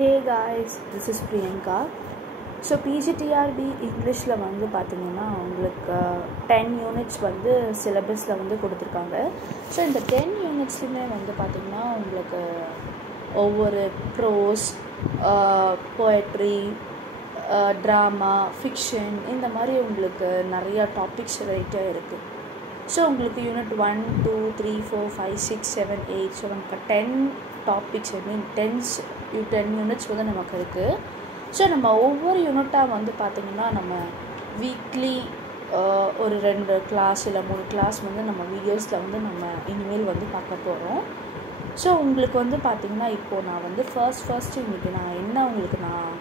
Hey guys, this is Priyanka. So PGTRB இங்கிலீஷில் வந்து பார்த்திங்கன்னா உங்களுக்கு 10 யூனிட்ஸ் வந்து சிலபஸில் வந்து கொடுத்துருக்காங்க. ஸோ இந்த 10 யூனிட்ஸ்லையுமே வந்து பார்த்திங்கன்னா உங்களுக்கு ஒவ்வொரு ப்ரோஸ், போயட்ரி, ட்ராமா, ஃபிக்ஷன் இந்த மாதிரி உங்களுக்கு நிறையா டாபிக்ஸ் ரைட்டாக இருக்குது. ஸோ உங்களுக்கு யூனிட் 1, 2, 3, 4, 5, 6, 7, 8, ஸோ நமக்கு 10 டாபிக்ஸ் டென் யூனிட்ஸ் வந்து நமக்கு இருக்குது. ஸோ நம்ம ஒவ்வொரு யூனிட்டாக வந்து பார்த்திங்கன்னா நம்ம வீக்லி ஒரு 2 கிளாஸ் இல்லை 3 கிளாஸ் வந்து நம்ம வீடியோஸில் வந்து நம்ம இனிமேல் வந்து பார்க்க போகிறோம். ஸோ உங்களுக்கு வந்து பார்த்திங்கன்னா இப்போது நான் வந்து ஃபர்ஸ்ட்டு இன்றைக்கி நான் நான்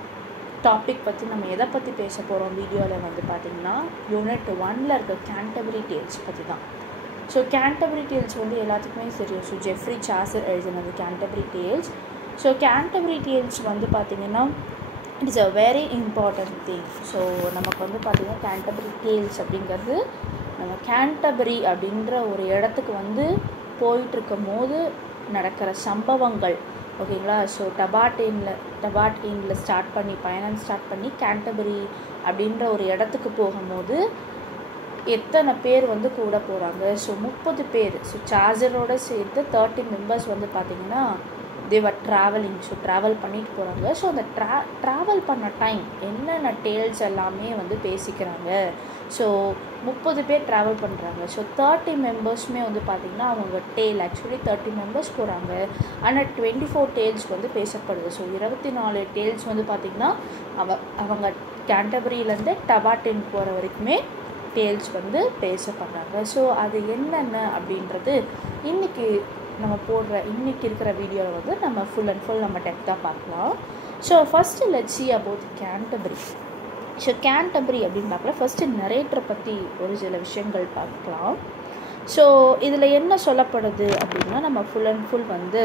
டாபிக் பற்றி நம்ம எதை பற்றி பேச போகிறோம் வீடியோவில் வந்து பார்த்திங்கன்னா யூனிட் 1ல் இருக்க கேண்டபரி டேல்ஸ் பற்றி தான். ஸோ கேண்டபரி டேல்ஸ் வந்து எல்லாத்துக்குமே தெரியும். ஸோ ஜெஃப்ரி சாசர் எழுதினது Canterbury tales. So Canterbury tales வந்து பார்த்திங்கன்னா it is a very important thing. So நமக்கு வந்து பார்த்திங்கன்னா கேண்டபரி டேல்ஸ் அப்படிங்கிறது நம்ம கேண்டபரி அப்படின்ற ஒரு இடத்துக்கு வந்து போயிட்டுருக்கும் போது நடக்கிற சம்பவங்கள், ஓகேங்களா. ஸோ டபாட்டீனில் பயணம் ஸ்டார்ட் பண்ணி கேண்டபரி அப்படின்ற ஒரு இடத்துக்கு போகும்போது எத்தனை பேர் வந்து கூட போகிறாங்க. ஸோ 30 பேர். ஸோ சார்ஜரோடு சேர்த்து 30 மெம்பர்ஸ் வந்து பார்த்திங்கன்னா தேவர் ட்ராவலிங். ஸோ ட்ராவல் பண்ணிட்டு போகிறாங்க. ஸோ அந்த ட்ராவல் பண்ண டைம் என்னென்ன டேல்ஸ் எல்லாமே வந்து பேசிக்கிறாங்க. ஸோ 30 பேர் ட்ராவல் பண்ணுறாங்க. ஸோ 30 மெம்பர்ஸுமே வந்து பார்த்திங்கன்னா அவங்க டேல் ஆக்சுவலி 30 மெம்பர்ஸ் போகிறாங்க. ஆனால் 24 டேல்ஸ் வந்து பேசப்படுது. ஸோ 24 டேல்ஸ் வந்து பார்த்திங்கன்னா அவங்க கேண்டபரியிலேருந்து டபாட்டின் போகிற வரைக்குமே டேல்ஸ் வந்து பேசப்படுறாங்க. ஸோ அது என்னென்ன அப்படின்றது இன்றைக்கி இருக்கிற வீடியோவில் வந்து நம்ம ஃபுல் அண்ட் ஃபுல் நம்ம டெப்த்தாக பார்க்கலாம். So first let's see about Canterbury. So Canterbury அப்படின்னு பார்க்கலாம். ஃபஸ்ட்டு நரேட்டரை பற்றி ஒரு சில விஷயங்கள் பார்க்கலாம். ஸோ இதில் என்ன சொல்லப்படுது அப்படின்னா நம்ம ஃபுல் அண்ட் ஃபுல் வந்து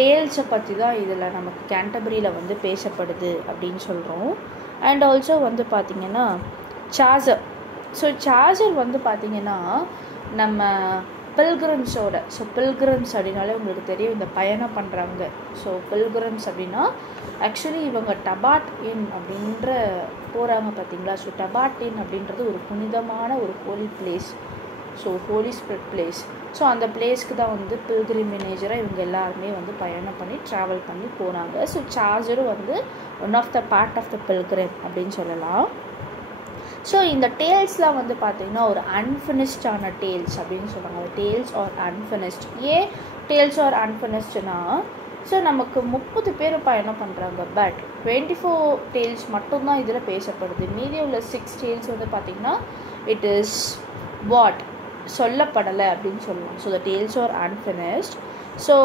டேல்ஸை பற்றி தான் இதில் நமக்கு கேண்டபரியில் வந்து பேசப்படுது அப்படின்னு சொல்கிறோம். அண்ட் ஆல்சோ வந்து பார்த்திங்கன்னா சார்ஜர். ஸோ சார்ஜர் வந்து பார்த்திங்கன்னா நம்ம பில்கிரிம்ஸோட, ஸோ பில்கிரிம்ஸ் அப்படின்னாலே உங்களுக்கு தெரியும் இந்த பயணம் பண்ணுறாங்க. ஸோ பில்கிரிம்ஸ் அப்படின்னா ஆக்சுவலி இவங்க டபாட்டின் அப்படின்ற போகிறாங்க பார்த்திங்களா. ஸோ டபாட்டின் அப்படின்றது ஒரு புனிதமான ஒரு holy place. So holy spirit place. So அந்த பிளேஸ்க்கு தான் வந்து பில்கிரிமினேஜராக இவங்க எல்லாருமே வந்து பயணம் பண்ணி ட்ராவல் பண்ணி போகிறாங்க. ஸோ சார்ஜரும் வந்து one of the part of the pilgrim அப்படின்னு சொல்லலாம். ஸோ இந்த டேல்ஸ்லாம் வந்து பார்த்திங்கன்னா ஒரு அன்ஃபினிஷ்டான டேல்ஸ் அப்படின்னு சொல்கிறாங்க. Tales are unfinished. ஏன் டேல்ஸ் ஆர் அன்ஃபினிஷ்டுனா ஸோ நமக்கு 30 பேர் பயணம் பண்ணுறாங்க. பட் 24 டேல்ஸ் மட்டும்தான் இதில் பேசப்படுது. மீதி உள்ள 6 டேல்ஸ் வந்து பார்த்திங்கன்னா இட் இஸ் சொல்லப்படலை அப்படின்னு சொல்லலாம். So the tales are unfinished. So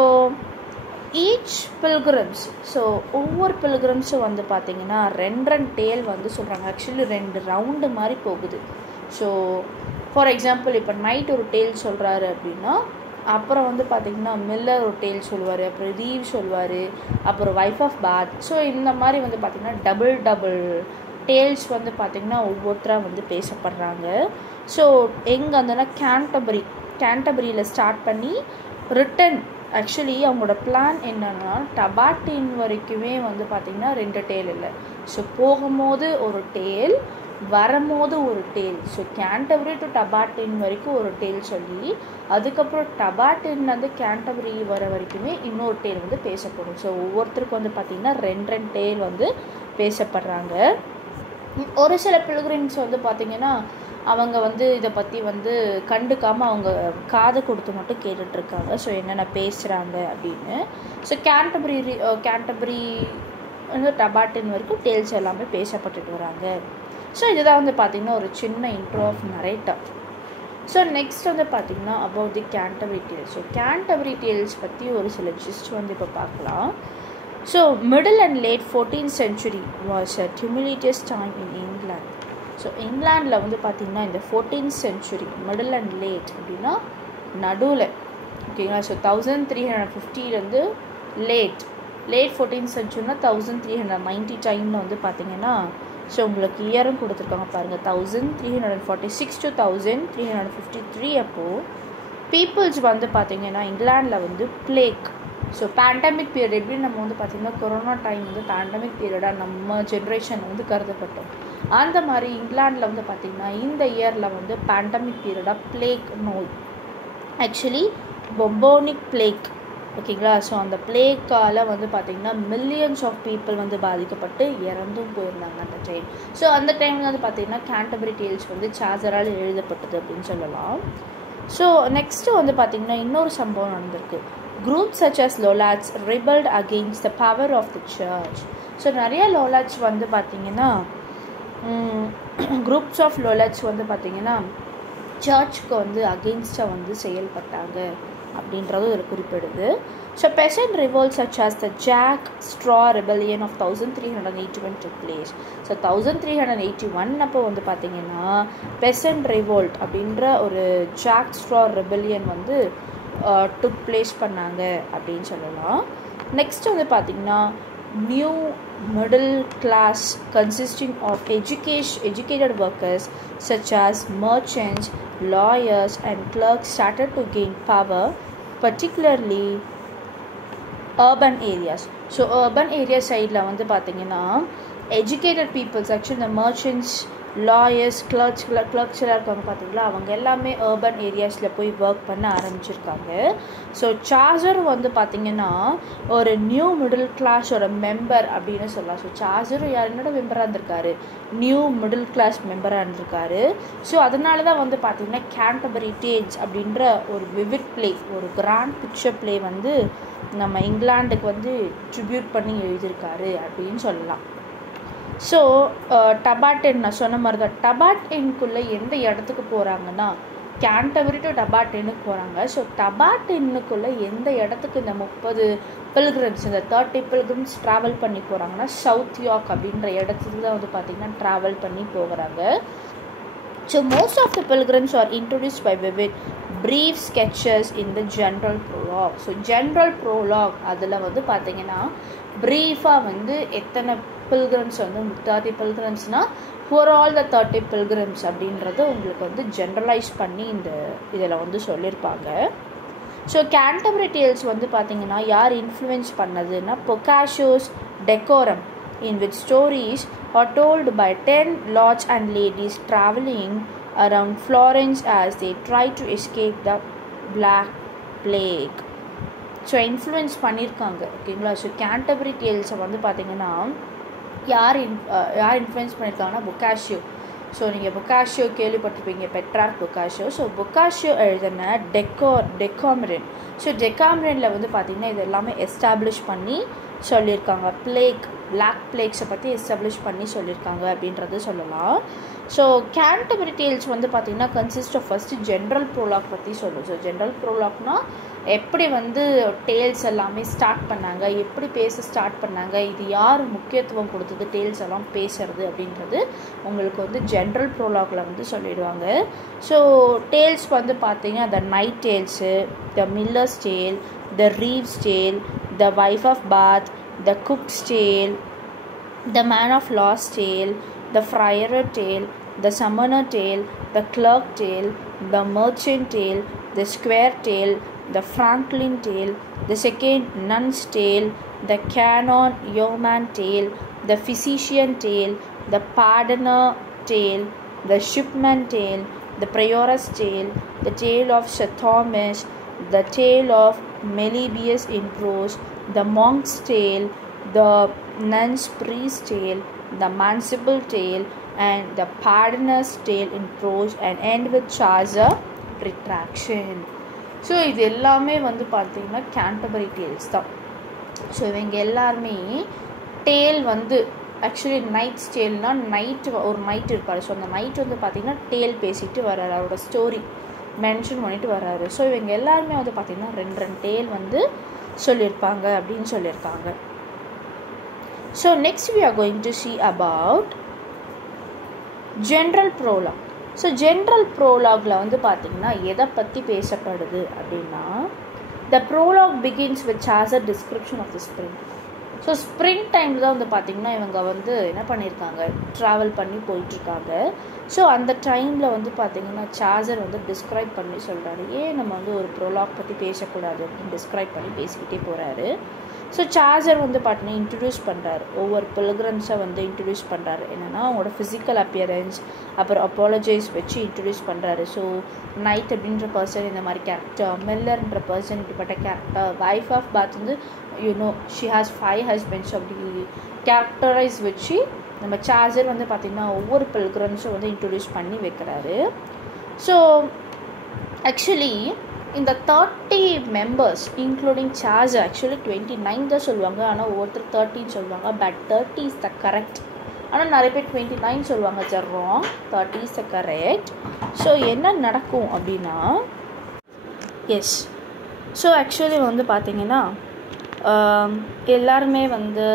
each pilgrims, so ஒவ்வொரு பில்கிரிம்ஸும் வந்து பார்த்திங்கன்னா 2 டேல் வந்து சொல்கிறாங்க. ஆக்சுவலி 2 ரவுண்டு மாதிரி போகுது. ஸோ ஃபார் எக்ஸாம்பிள் இப்போ நைட் ஒரு டேல் சொல்கிறாரு அப்படின்னா அப்புறம் வந்து பார்த்திங்கன்னா மில்லர் ஒரு டேல் சொல்லுவார், அப்புறம் ரீவ் சொல்லுவார், அப்புறம் வைஃப் ஆஃப் பாத். ஸோ இந்த மாதிரி வந்து பார்த்திங்கன்னா டபுள் டேல்ஸ் வந்து பார்த்திங்கன்னா ஒவ்வொருத்தராக வந்து பேசப்படுறாங்க. ஸோ எங்கே வந்தோன்னா கேண்டபரியில் ஸ்டார்ட் பண்ணி ரிட்டன் ஆக்சுவலி அவங்களோட பிளான் என்னென்னா டபாட்டின் வரைக்குமே வந்து பார்த்திங்கன்னா 2 டேல் இல்லை. ஸோ போகும்போது ஒரு டேல், வரும்போது ஒரு டேல். ஸோ கேண்டபரி டு டபாட்டின் வரைக்கும் ஒரு டேல் சொல்லி அதுக்கப்புறம் டபாட்டின் வந்து கேண்டபரி வர வரைக்குமே இன்னொரு டேல் வந்து பேசப்படும். ஸோ ஒவ்வொருத்தருக்கும் வந்து பார்த்திங்கன்னா 2 டேல் வந்து பேசப்படுறாங்க. ஒரு சில பில்கிரிம்ஸ் வந்து பார்த்திங்கன்னா அவங்க வந்து இதை பற்றி வந்து கண்டுக்காமல் அவங்க காது கொடுத்து மட்டும் கேட்டுட்ருக்காங்க. ஸோ என்னென்ன பேசுகிறாங்க அப்படின்னு. ஸோ கேண்டபரி வந்து டபாட்டின் வரைக்கும் டேல்ஸ் எல்லாமே பேசப்பட்டுட்டு வராங்க. ஸோ இதுதான் வந்து பார்த்திங்கன்னா ஒரு சின்ன intro of narrator. So next வந்து பார்த்திங்கன்னா about the Canterbury tales. So Canterbury tales பற்றி ஒரு சில ஜிஸ்ட் வந்து இப்போ பார்க்கலாம். So middle and late 14th century was a tumultuous time in England. So இங்கிலாண்டில் வந்து பார்த்திங்கன்னா இந்த 14th century middle and late அப்படின்னா நடுவில், ஓகேங்களா. ஸோ 1350 லேட் 14th centuryனா 1390 டைமில் வந்து பார்த்திங்கன்னா ஸோ உங்களுக்கு இயரும் கொடுத்துருக்காங்க பாருங்கள் 1346 to 1353. அப்போது பீப்புள்ஸ் வந்து பார்த்திங்கன்னா இங்கிலாண்டில் வந்து பிளேக் ஸோ பேண்டமிக் பீரியட் எப்படி நம்ம வந்து பார்த்திங்கன்னா கொரோனா டைம் வந்து பேண்டமிக் பீரியடாக நம்ம ஜென்ரேஷன் வந்து கருதப்பட்டோம். அந்த மாதிரி இங்கிலாண்டில் வந்து பார்த்திங்கன்னா இந்த இயரில் வந்து பேண்டமிக் பீரியடாக பிளேக் நோய், ஆக்சுவலி பொம்போனிக் பிளேக், ஓகேங்களா. ஸோ அந்த பிளேக்கால் வந்து பார்த்திங்கன்னா மில்லியன்ஸ் ஆஃப் பீப்புள் வந்து பாதிக்கப்பட்டு இறந்தும் போயிருந்தாங்க அந்த டைம். ஸோ அந்த டைமில் வந்து பார்த்திங்கன்னா கேண்டர்பரி டேல்ஸ் வந்து சார்ஜரால் எழுதப்பட்டது அப்படின்னு சொல்லலாம். ஸோ நெக்ஸ்ட்டு வந்து பார்த்திங்கன்னா இன்னொரு சம்பவம் நடந்திருக்கு. Groups such as Lollards rebelled against the power of the church. So நிறைய லோலாட்ஸ் வந்து பார்த்திங்கன்னா குரூப்ஸ் ஆஃப் லோலாட்ஸ் வந்து பார்த்திங்கன்னா சர்ச்சுக்கு வந்து அகெயின்ஸ்டாக வந்து செயல்பட்டாங்க அப்படின்றது ஒரு குறிப்பிடுது. So peasant revolts such as the Jack Straw Rebellion of 1381 took place. So 1381 அப்போ வந்து பார்த்திங்கன்னா peasant revolt அப்படின்ற ஒரு Jack Straw Rebellion வந்து டுக் பிளேஸ் பண்ணாங்க அப்படின்னு சொல்லலாம். நெக்ஸ்ட் வந்து பார்த்திங்கன்னா new middle class consisting of educated workers such as merchants, lawyers and clerks started to gain power, particularly urban areas. So urban area சைடில் வந்து பார்த்திங்கன்னா educated peoples, actually the merchants, lawyers, clerks எல்லாம் இருக்காங்க பார்த்தீங்களா, அவங்க எல்லாமே அர்பன் ஏரியாஸில் போய் work பண்ண ஆரம்பிச்சிருக்காங்க. ஸோ சார்ஜர் வந்து பார்த்திங்கன்னா ஒரு நியூ மிடில் கிளாஸோட மெம்பர் அப்படின்னு சொல்லலாம். ஸோ சார்ஜரும் என்னோட மெம்பராக இருந்திருக்காரு, நியூ மிடில் கிளாஸ் மெம்பராக இருந்திருக்காரு. ஸோ அதனால தான் வந்து பார்த்திங்கன்னா கேண்டர்பரி டேல்ஸ் அப்படின்ற ஒரு விவிட் பிளே, ஒரு கிராண்ட் பிக்சர் பிளே வந்து நம்ம இங்கிலாண்டுக்கு வந்து ட்ரிபியூட் பண்ணி எழுதியிருக்காரு அப்படின்னு சொல்லலாம். ஸோ டபாட்டென் நான் சொன்ன மாதிரி தான், டபாட்டென்னுக்குள்ளே எந்த இடத்துக்கு போகிறாங்கன்னா கேண்டர்பரி டு டபாட்டென்னுக்கு போகிறாங்க. ஸோ டபாட்டென்னுக்குள்ளே எந்த இடத்துக்கு இந்த 30 பில்கிரிம்ஸ், இந்த 30 பில்கிரிம்ஸ் ட்ராவல் பண்ணி போகிறாங்கன்னா சவுத் யார்க் அப்படின்ற இடத்துக்கு தான் வந்து பார்த்திங்கன்னா ட்ராவல் பண்ணி போகிறாங்க. So most of the pilgrims are introduced by vivid brief sketches in the general prologue. So general prologue அதில் வந்து பார்த்திங்கன்னா ப்ரீஃபாக வந்து எத்தனை பில்கிரிம்ஸ் வந்து 30 பில்கிரிம்ஸ்னால் ஃபார் ஆல் த 30 பில்கிரிம்ஸ் அப்படின்றத உங்களுக்கு வந்து ஜென்ரலைஸ் பண்ணி இந்த இதில் வந்து சொல்லியிருப்பாங்க. ஸோ கேண்டர்பரி டேல்ஸ் வந்து பார்த்திங்கன்னா யார் இன்ஃப்ளூயன்ஸ் பண்ணதுன்னா Boccaccio's Decameron, in which stories are told by 10 lords and ladies traveling around Florence as they try to escape the Black Plague. So influence பண்ணியிருக்காங்க, ஓகேங்களா. ஸோ கேண்டர்பரி டேல்ஸை வந்து பார்த்திங்கன்னா யார் இன்ஃப்ளூயன்ஸ் பண்ணியிருக்காங்கன்னா பொக்காஷியோ. ஸோ நீங்கள் பொக்காஷியோ கேள்விப்பட்டிருப்பீங்க, பெட்ரார்க் பொக்காஷியோ. ஸோ பொக்காஷியோ எழுதின டெக்காமரன். ஸோ டெக்காமரனில் வந்து பார்த்திங்கன்னா இது எல்லாமே எஸ்டாப்ளிஷ் பண்ணி சொல்லியிருக்காங்க. பிளாக் பிளேக்ஸை பற்றி எஸ்டாப்ளிஷ் பண்ணி சொல்லியிருக்காங்க அப்படின்றது சொல்லலாம். ஸோ கேண்டர்பரி டேல்ஸ் வந்து பார்த்திங்கன்னா consist of first general prologue பற்றி சொல்லும். ஸோ ஜென்ரல் ப்ரோலாக்னால் எப்படி வந்து டேல்ஸ் எல்லாமே ஸ்டார்ட் பண்ணாங்க, எப்படி பேச ஸ்டார்ட் பண்ணாங்க, இது யார் முக்கியத்துவம் கொடுத்தது டேல்ஸ் எல்லாம் பேசுறது அப்படின்றது உங்களுக்கு வந்து ஜென்ரல் ப்ரோலாகில் வந்து சொல்லிடுவாங்க. ஸோ டேல்ஸ் வந்து பார்த்திங்கன்னா the knight tales, the miller's tale, the reeve's tale, the wife of Bath, the cook's tale, the man of law's tale, the friar tale, the summoner tale, the clerk tale, the merchant tale, the square tale, the franklin tale, the second nun's tale, the canon yeoman tale, the physician tale, the pardoner tale, the shipman tale, the prioress tale, the tale of Sir Thomas, the tale of Meliboeus in prose, the monk's tale, the nun's priest tale, the manciple tale, and the pardoner's tale in prose, and end with charger retraction. So இது எல்லாமே வந்து பார்த்திங்கன்னா Canterbury tales தான். So இவங்க எல்லாருமே Dale வந்து actually nights டேல்னால் ஒரு night இருப்பார். ஸோ அந்த நைட் வந்து பார்த்திங்கன்னா டேல் பேசிட்டு வர்றாரு, அவரோட ஸ்டோரி மென்ஷன் பண்ணிட்டு வர்றாரு. ஸோ இவங்க எல்லாருமே வந்து பார்த்திங்கன்னா 2 டேல் வந்து சொல்லியிருப்பாங்க அப்படின்னு சொல்லியிருக்காங்க. So next we are going to see about general prologue. So general ப்ரோலாகில் வந்து பார்த்திங்கன்னா எதை பற்றி பேசப்படுது அப்படின்னா the prologue begins with Chaucer's description of the spring. So spring டைமில் தான் வந்து பார்த்திங்கன்னா இவங்க வந்து என்ன பண்ணியிருக்காங்க, ட்ராவல் பண்ணி போயிட்டுருக்காங்க. ஸோ அந்த டைமில் வந்து பார்த்திங்கன்னா சார்ஜர் வந்து டிஸ்கிரைப் பண்ணி சொல்கிறாரு, ஏன் நம்ம வந்து ஒரு ப்ரோலாக் பற்றி பேசக்கூடாது அப்படின்னு டிஸ்கிரைப் பண்ணி பேசிக்கிட்டே போகிறாரு. ஸோ சார்ஜர் வந்து பார்த்தீங்கன்னா இன்ட்ரடியூஸ் பண்ணுறாரு, ஒவ்வொரு பில்கிரம்ஸை வந்து இன்ட்ரடியூஸ் பண்ணுறாரு. என்னென்னா அவங்களோட ஃபிசிக்கல் அப்பியரன்ஸ், அப்புறம் அப்பாலஜைஸ் வச்சு இன்ட்ரடியூஸ் பண்ணுறாரு. ஸோ நைட் அப்படின்ற பர்சன் இந்த மாதிரி கேரக்டர், மில்லர்ன்ற பர்சன் இப்படிப்பட்ட கேரக்டர், வைஃப் ஆஃப் பாத் வந்து ஷி ஹாஸ் 5 ஹஸ்பண்ட்ஸ் அப்படி கேரக்டரைஸ் வச்சு நம்ம சார்ஜர் வந்து பார்த்திங்கன்னா ஒவ்வொரு பில்கிரம்ஸும் வந்து இன்ட்ரடியூஸ் பண்ணி வைக்கிறாரு. ஸோ ஆக்சுவலி இந்த 30 members இன்க்ளூடிங் சார்ஜர், ஆக்சுவலி 29 தான் சொல்லுவாங்க, ஆனால் ஒவ்வொருத்தர் 30 சொல்லுவாங்க. But 30 is the correct. ஆனால் நிறைய பேர் 29 சொல்லுவாங்க, it's wrong. 30 is the correct. So என்ன நடக்கும் அப்படின்னா, எஸ், ஸோ ஆக்சுவலி வந்து பார்த்திங்கன்னா எல்லாருமே வந்து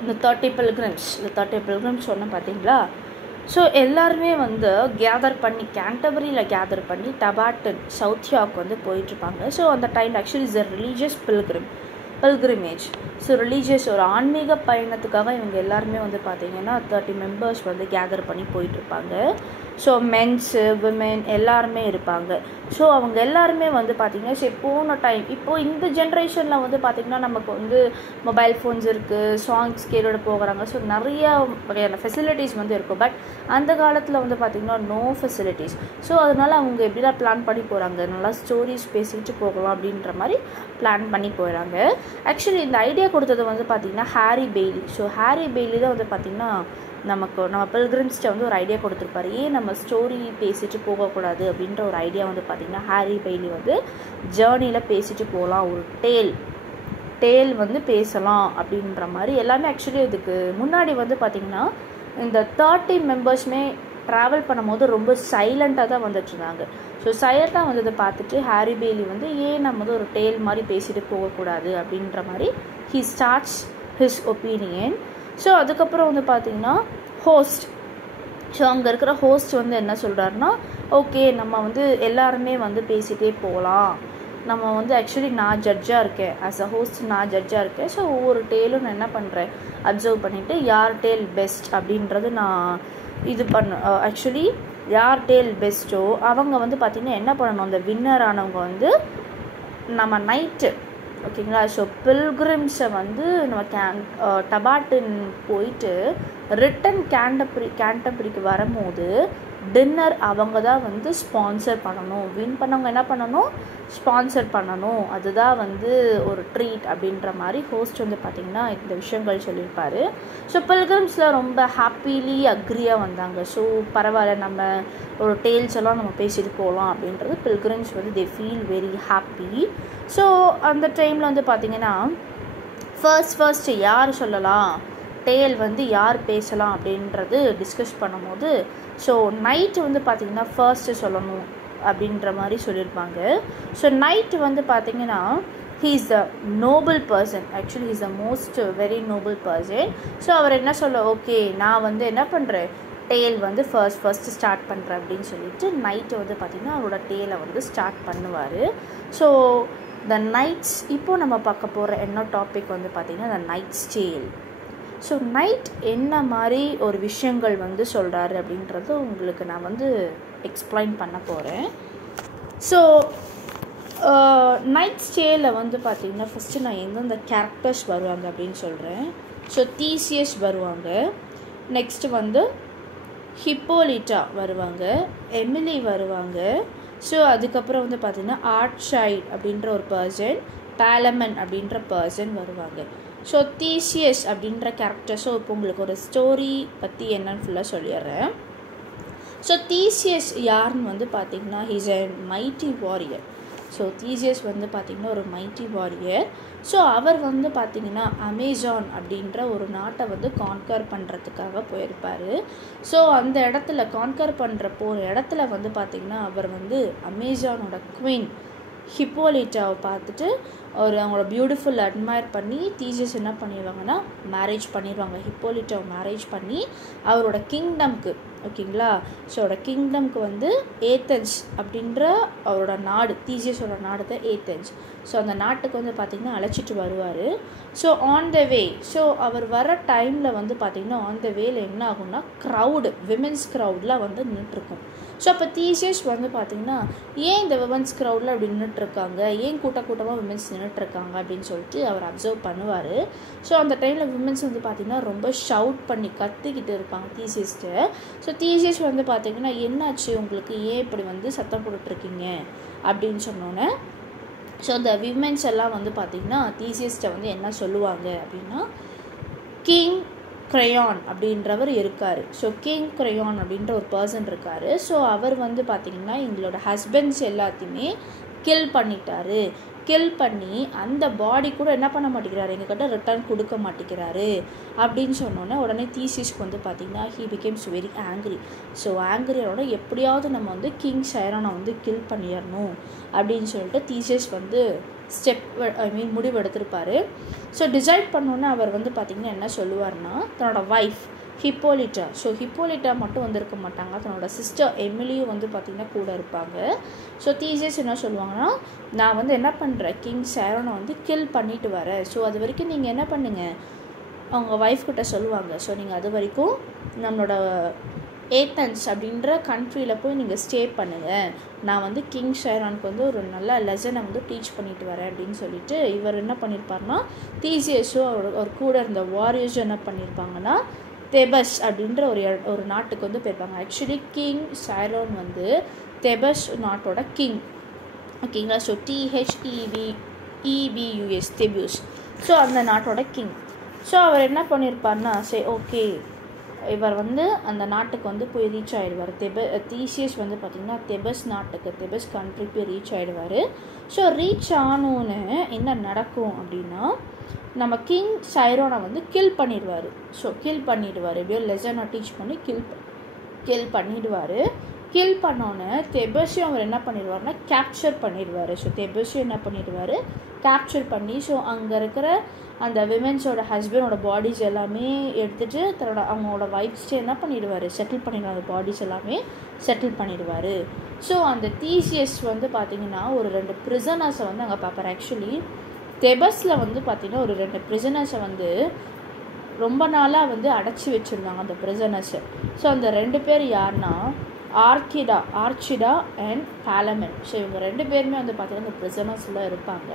இந்த 30 பில்கிரம்ஸ் சொன்ன பார்த்தீங்களா. ஸோ எல்லாருமே வந்து கேதர் பண்ணி கேண்டபரியில் கேதர் பண்ணி டபாட்டன் சவுத் யார்க் வந்து போயிட்டுருப்பாங்க. ஸோ அந்த time actually is a religious pilgrimage. So religious ஒரு ஆன்மீக பயணத்துக்காக இவங்க எல்லாருமே வந்து பார்த்திங்கன்னா 30 members வந்து கேதர் பண்ணி போயிட்டுருப்பாங்க. ஸோ மென்ஸு விமென் எல்லாருமே இருப்பாங்க. ஸோ அவங்க எல்லாருமே வந்து பார்த்திங்கன்னா சரி போன டைம் இப்போது இந்த ஜென்ரேஷனில் வந்து பார்த்திங்கன்னா நமக்கு வந்து மொபைல் ஃபோன்ஸ் இருக்குது, சாங்ஸ் கேளோட போகிறாங்க. ஸோ நிறைய வகையான ஃபெசிலிட்டிஸ் வந்து இருக்கும். பட் அந்த காலத்தில் வந்து பார்த்திங்கன்னா நோ ஃபெசிலிட்டிஸ். ஸோ அதனால் அவங்க எப்படிலாம் பிளான் பண்ணி போகிறாங்க, நல்லா ஸ்டோரிஸ் பேசிக்கிட்டு போகலாம் அப்படின்ற மாதிரி பிளான் பண்ணி போயிடறாங்க. ஆக்சுவலி இந்த ஐடியா கொடுத்தது வந்து பார்த்திங்கன்னா Harry Bailey. So Harry Bailey தான் வந்து பார்த்திங்கன்னா நம்ம பில்கிரிம்ஸ்ட்டை வந்து ஒரு ஐடியா கொடுத்துருப்பாரு, ஏன் நம்ம ஸ்டோரி பேசிட்டு போகக்கூடாது அப்படின்ற ஒரு ஐடியா வந்து பார்த்திங்கன்னா ஹாரி பெய்லி வந்து ஜேர்னியில் பேசிட்டு போகலாம், ஒரு டேல் வந்து பேசலாம் அப்படின்ற மாதிரி எல்லாமே. ஆக்சுவலி இதுக்கு முன்னாடி வந்து பார்த்திங்கன்னா இந்த 30 members ட்ராவல் பண்ணும்போது ரொம்ப சைலண்ட்டாக தான் வந்துட்டுருந்தாங்க. ஸோ சைலண்ட்டாக வந்ததை பார்த்துட்டு ஹாரி பெய்லி வந்து ஏன் நம்ம வந்து ஒரு டேல் மாதிரி பேசிட்டு போகக்கூடாது அப்படின்ற மாதிரி he starts his opinion. So அதுக்கப்புறம் வந்து பார்த்திங்கன்னா ஹோஸ்ட், ஸோ அங்கே இருக்கிற ஹோஸ்ட் வந்து என்ன சொல்கிறாருன்னா, ஓகே நம்ம வந்து எல்லாருமே வந்து பேசிகிட்டே போகலாம், நம்ம வந்து ஆக்சுவலி நான் ஜட்ஜாக இருக்கேன், ஆஸ் அ ஹோஸ்ட் நான் ஜட்ஜாக இருக்கேன். ஸோ ஒவ்வொரு டேலும் நான் என்ன பண்ணுறேன், அப்சர்வ் பண்ணிவிட்டு யார் டேல் பெஸ்ட் அப்படின்றது நான் இது ஆக்சுவலி யார் டேல் பெஸ்ட்டோ அவங்க வந்து பார்த்திங்கன்னா என்ன பண்ணணும், அந்த வின்னர் ஆனவங்க வந்து நம்ம நைட்டு, ஓகேங்களா. ஸோ பில்கிரிம்ஸை வந்து நம்ம டபாட்டன் போயிட்டு ரிட்டன் கேண்டபரிக்கு வரும்போது டின்னர் அவங்க தான் வந்து ஸ்பான்சர் பண்ணணும். வின் பண்ணவங்க என்ன பண்ணணும், ஸ்பான்சர் பண்ணணும். அதுதான் வந்து ஒரு ட்ரீட் அப்படின்ற மாதிரி ஹோஸ்ட் வந்து பார்த்திங்கன்னா இந்த விஷயங்கள் சொல்லியிருப்பார். ஸோ பில்கிரிம்ஸில் ரொம்ப ஹாப்பிலி அக்ரியாக வந்தாங்க. ஸோ பரவாயில்ல, நம்ம ஒரு டேல்ஸ் எல்லாம் நம்ம பேசிட்டு போகலாம் அப்படின்றது பில்கிரிம்ஸ் வந்து they feel very happy. So அந்த டைமில் வந்து பார்த்திங்கன்னா ஃபர்ஸ்ட் யார் சொல்லலாம், டேல் வந்து யார் பேசலாம் அப்படின்றது டிஸ்கஸ் பண்ணும்போது ஸோ நைட்டு வந்து பார்த்திங்கன்னா ஃபர்ஸ்ட்டு சொல்லணும் அப்படின்ற மாதிரி சொல்லியிருப்பாங்க. ஸோ நைட்டு வந்து பார்த்திங்கன்னா he is a noble person, actually he is the most very noble person. So அவர் என்ன சொல்ல, ஓகே நான் வந்து என்ன பண்ணுறேன், டேல் வந்து ஃபர்ஸ்ட் ஸ்டார்ட் பண்ணுறேன் அப்படின்னு சொல்லிட்டு நைட்டு வந்து பார்த்திங்கன்னா அவரோட டேலை வந்து ஸ்டார்ட் பண்ணுவார். ஸோ த நைட்ஸ், இப்போது நம்ம பார்க்க போகிற என்ன டாபிக் வந்து பார்த்திங்கன்னா த நைட்ஸ் டேல். ஸோ நைட் என்ன மாதிரி ஒரு விஷயங்கள் வந்து சொல்கிறாரு அப்படின்றது உங்களுக்கு நான் வந்து எக்ஸ்பிளைன் பண்ண போகிறேன். ஸோ நைட்ஸ் டேலில் வந்து பார்த்திங்கன்னா ஃபஸ்ட்டு நான் எந்தெந்த கேரக்டர்ஸ் வருவாங்க அப்படின்னு சொல்கிறேன். ஸோ தீசியஸ் வருவாங்க, நெக்ஸ்ட்டு வந்து ஹிப்போலிட்டா வருவாங்க, எமிலி வருவாங்க. ஸோ அதுக்கப்புறம் வந்து பார்த்திங்கன்னா ஆர்ட்சைட் அப்படின்ற ஒரு பர்சன், பேலமன் அப்படின்ற பர்சன் வருவாங்க. ஸோ தீசியஸ் அப்படின்ற கேரக்டர், ஸோ இப்போ உங்களுக்கு ஒரு ஸ்டோரி பற்றி என்னன்னு ஃபுல்லாக சொல்லிடுறேன். ஸோ தீசியஸ் யாருன்னு வந்து பார்த்திங்கன்னா he's a mighty warrior. So Theseus வந்து பார்த்திங்கன்னா ஒரு மைட்டி வாரியர். ஸோ அவர் வந்து பார்த்திங்கன்னா அமேசான் அப்படின்ற ஒரு நாட்டை வந்து கான்கர் பண்ணுறதுக்காக போயிருப்பார். ஸோ அந்த இடத்துல கான்கர் போகிற இடத்துல வந்து பார்த்திங்கன்னா அவர் வந்து அமேசானோட குவீன் ஹிப்போலிட்டாவை பார்த்துட்டு அவங்களோட பியூட்டிஃபுல் அட்மையர் பண்ணி தீசியஸ் என்ன பண்ணிடுவாங்கன்னா மேரேஜ் பண்ணிடுவாங்க. ஹிப்போலிட்டாவை மேரேஜ் பண்ணி அவரோட கிங்டம்க்கு, ஓகேங்களா, ஸோ அவரோட கிங்டம்க்கு வந்து ஏத்தென்ஸ் அப்படின்ற அவரோட நாடு, தீசியஸோட நாடு தான் ஏத்தென்ஸ். ஸோ அந்த நாட்டுக்கு வந்து பார்த்திங்கன்னா அழைச்சிட்டு வருவார். So on the way, so அவர் வர டைமில் வந்து பார்த்திங்கன்னா ஆன் த வேல என்ன ஆகும்னா க்ரௌடு, விமென்ஸ் க்ரௌடில் வந்து நின்றுட்டுருக்கும். ஸோ அப்போ தீசியஸ் வந்து பார்த்திங்கன்னா ஏன் இந்த விமென்ஸ் க்ரௌடில் அப்படி நின்றுட்டுருக்காங்க, ஏன் கூட்டமாக விமென்ஸ் நின்றுட்டுருக்காங்க அப்படின்னு சொல்லிட்டு அவர் அப்சர்வ் பண்ணுவார். ஸோ அந்த டைமில் விமென்ஸ் வந்து பார்த்திங்கன்னா ரொம்ப ஷவுட் பண்ணி கத்திக்கிட்டு இருப்பாங்க தீசியஸ்ட்டு. ஸோ தீசியஸ் வந்து பார்த்திங்கன்னா என்னாச்சு உங்களுக்கு, ஏன் இப்படி வந்து சத்தம் போட்டுட்ருக்கீங்க அப்படின்னு சொன்னோன்னே, ஸோ அந்த விமென்ஸ் எல்லாம் வந்து பார்த்திங்கன்னா தீசியஸ்ட்டை வந்து என்ன சொல்லுவாங்க அப்படின்னா, கிங் க்ரையான் அப்படின்றவர் இருக்கார். ஸோ கிங் க்ரையான் அப்படின்ற ஒரு பர்சன் இருக்கார். ஸோ அவர் வந்து பார்த்திங்கன்னா எங்களோட ஹஸ்பண்ட்ஸ் எல்லாத்தையுமே கில் பண்ணிட்டாரு. கில் பண்ணி அந்த பாடி கூட என்ன பண்ண மாட்டேங்கிறாரு, எங்ககிட்ட ரிட்டர்ன் கொடுக்க மாட்டேங்கிறாரு அப்படின்னு சொன்னோன்னே உடனே தீசியஸ்க்கு வந்து பார்த்திங்கன்னா he becomes very angry. So ஆங்க்ரியோட எப்படியாவது நம்ம வந்து கிங் சைரானை வந்து கில் பண்ணிடணும் அப்படின்னு சொல்லிட்டு தீசியஸ் வந்து முடிவு எடுத்திருப்பார். ஸோ டிசைட் பண்ணோன்னே அவர் வந்து பார்த்திங்கன்னா என்ன சொல்லுவார்னா, தன்னோட ஒய்ஃப் ஹிப்போலிட்டா, ஸோ ஹிப்போலிட்டா மட்டும் வந்திருக்க மாட்டாங்க, தன்னோட சிஸ்டர் எமிலியும் வந்து பார்த்திங்கன்னா கூட இருப்பாங்க. ஸோ தீசியஸ் என்ன சொல்லுவாங்கன்னா, நான் வந்து என்ன பண்ணுறேன், கிங் சைரானை வந்து கில் பண்ணிட்டு வரேன். ஸோ அது வரைக்கும் நீங்கள் என்ன பண்ணுங்கள், அவங்க ஒய்ஃப் கிட்ட சொல்லுவாங்க, ஸோ நீங்கள் அது வரைக்கும் நம்மளோட ஏத்தன்ஸ் அப்படின்ற கண்ட்ரியில் போய் நீங்கள் ஸ்டே பண்ணுங்கள், நான் வந்து கிங் சைரானுக்கு வந்து ஒரு நல்ல லெசனை வந்து டீச் பண்ணிட்டு வரேன் அப்படின்னு சொல்லிட்டு இவர் என்ன பண்ணியிருப்பார்னா, தீசியஸும் அவர் கூட இருந்த வாரியர்ஸும் என்ன பண்ணியிருப்பாங்கன்னா தெபஸ் அப்படின்ற ஒரு நாட்டுக்கு வந்து போயிருப்பாங்க. ஆக்சுவலி கிங் சைரான் வந்து தெபஸ் நாட்டோட கிங், ஓகேங்களா. ஸோ THEBUS தெபியூஸ், ஸோ அந்த நாட்டோட கிங். ஸோ அவர் என்ன பண்ணியிருப்பார்னா, சரி ஓகே, இவர் வந்து அந்த நாட்டுக்கு வந்து போய் ரீச் ஆகிடுவார். தீசியஸ் வந்து பார்த்திங்கன்னா தெபஸ் நாட்டுக்கு, தெபஸ் கண்ட்ரிக்கு போய் ரீச் ஆகிடுவார். ஸோ ரீச் ஆனோன்னு என்ன நடக்கும் அப்படின்னா, நம்ம கிங் சைரானை வந்து கில் பண்ணிடுவார். ஸோ கில் பண்ணிடுவார், எப்படியோ லெசனை டீச் பண்ணி கில் பண்ணிடுவார். கில் பண்ணோன்னே தெபஸையும் அவர் என்ன பண்ணிடுவார்னா கேப்சர் பண்ணிடுவார். ஸோ தெபஸையும் என்ன பண்ணிடுவார், கேப்சர் பண்ணி, ஸோ அங்கே இருக்கிற அந்த விமென்ஸோட ஹஸ்பண்டோட பாடிஸ் எல்லாமே எடுத்துகிட்டு அவங்களோட ஒய்ஃப்ஸ்டே என்ன பண்ணிடுவார், செட்டில் பண்ணிடுவார், அந்த பாடிஸ் எல்லாமே செட்டில் பண்ணிடுவார். ஸோ அந்த தீசியஸ் வந்து பார்த்திங்கன்னா ஒரு 2 ப்ரிசனர்ஸை வந்து அங்கே பார்ப்பார். ஆக்சுவலி தெபஸில் வந்து பார்த்திங்கன்னா ஒரு 2 ப்ரிசனர்ஸை வந்து ரொம்ப நாளாக வந்து அடைச்சி வச்சுருந்தாங்க அந்த ப்ரிசனர்ஸை. ஸோ அந்த 2 பேர் யாருன்னா ஆர்ச்சிடா அண்ட் பாலமென். ஸோ இவங்க 2 பேருமே வந்து பார்த்திங்கன்னா அந்த ப்ரிசனர்ஸில் இருப்பாங்க.